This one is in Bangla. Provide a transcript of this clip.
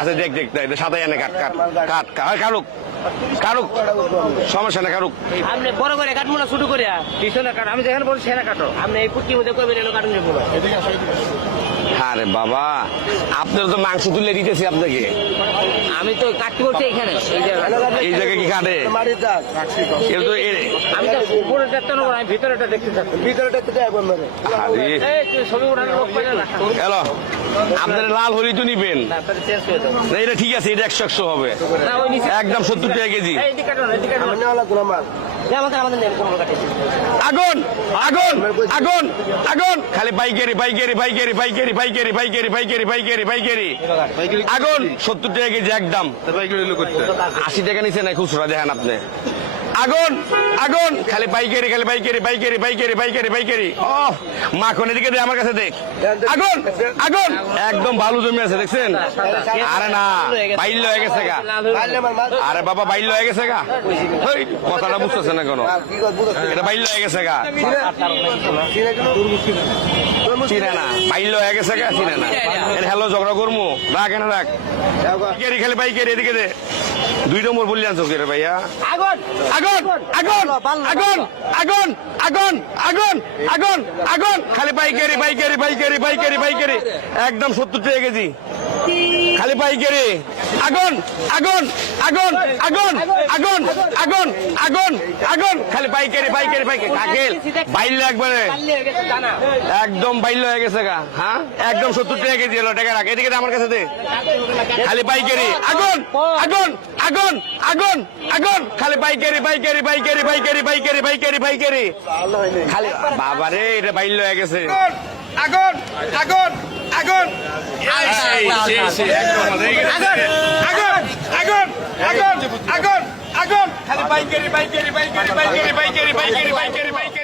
আচ্ছা দেখ দেখ দেখ সাদা এনে কাট কাট কাট কাটুক কাটুক সমস্যা না কাটুক। আপনি বড় করে কাটবো না ছোট করে পিছনে কাটো, আমি যেখানে বলছি সেখানে কাটো। আপনি এই পুটকির মধ্যে কবে এলো কাটুন যাবো না। আরে বাবা আপনার তো মাংস তুলে দিতেছি আপনাকে। আমি তো কাটতে বলছি এখানে এই জায়গায় কি কাটে কিন্তু আমি তো উপরেটা তো নেবো না, আমি ভিতরেটা দেখতে চাচ্ছি। ভিতরেটা তো যাবো না। ছবি উঠানোর লোক পাইলে না। হ্যালো আপনার লাল হলি তো নিবেন না, তাহলে চেঞ্জ করে দাও। না, এটা ঠিক আছে, এটা 100 হবে না, ওই নিচে একদম 70 টাকা কেজি। এই দিকে কাটো না, এদিকে কাটো না। আমাদের নেই কোনো কাটে। আগুন আগুন আগুন আগুন খালি বাইকেরি বাইকেরি বাইকেরি বাইকেরি বাইকেরি বাইকেরি বাইকেরি বাইকেরি বাইকেরি আগুন 70 টাকা কেজি একদম। 80 টাকা নিচে নাই খুচরা দেখেন আপনি। আগুন আগুন খালি বাইকেরি খালি বাইকেরি বাইকেরি বাইকেরি বাইকেরি বাইকেরি ও মাখন এদিকে দে আমার কাছে দেখ। আগুন আগুন একদম ভালো জমি আছে দেখছেন। আরে না বাইল হয়ে গেছে গা। আরে বাবা বাইল হয়ে গেছে গা। ওই কথাটা বুঝতেছে না কোনো, এটা বাইল হয়ে গেছে গা। চিনে না বাইল হয়ে গেছে গা, চিনে না। হ্যালো ঝগড়া করবো রাখ এনে রাখ। বাইকেরি খালি বাইকেরি এদিকে দে। 2 নম্বর বললি আনছো কি রে ভাইয়া। আগুন আগুন আগুন আগুন আগুন আগুন আগুন আগুন আগুন খালি বাইকেরি বাইকেরি বাইকেরি বাইকেরি বাইকেরি একদম 70 টাকা কেজি খালি পাইকারি। আগুন আগুন আগুন আগুন আগুন আগুন আগুন আগুন খালি পাইকারি পাইকারি পাইকারি কাকেল বাইলে একবারে একদম বাইল হয়ে গেছে গা। হ্যাঁ একদম 70 টাকা কেজি হলো। টাকা রাখ এদিকে আমার কাছে দে। খালি পাইকারি আগুন আগুন আগুন আগুন আগুন খালি পাইকারি পাইকারি পাইকারি পাইকারি পাইকারি পাইকারি পাইকারি খালি বাবারে এটা বাইল হয়ে গেছে। আগুন আগুন আগুন আগুন আগুন আগুন আগুন আগুন খালি বাইকেরি বাইকেরি বাইকেরি বাইকেরি বাইকেরি বাইকেরি বাইকেরি বাইকেরি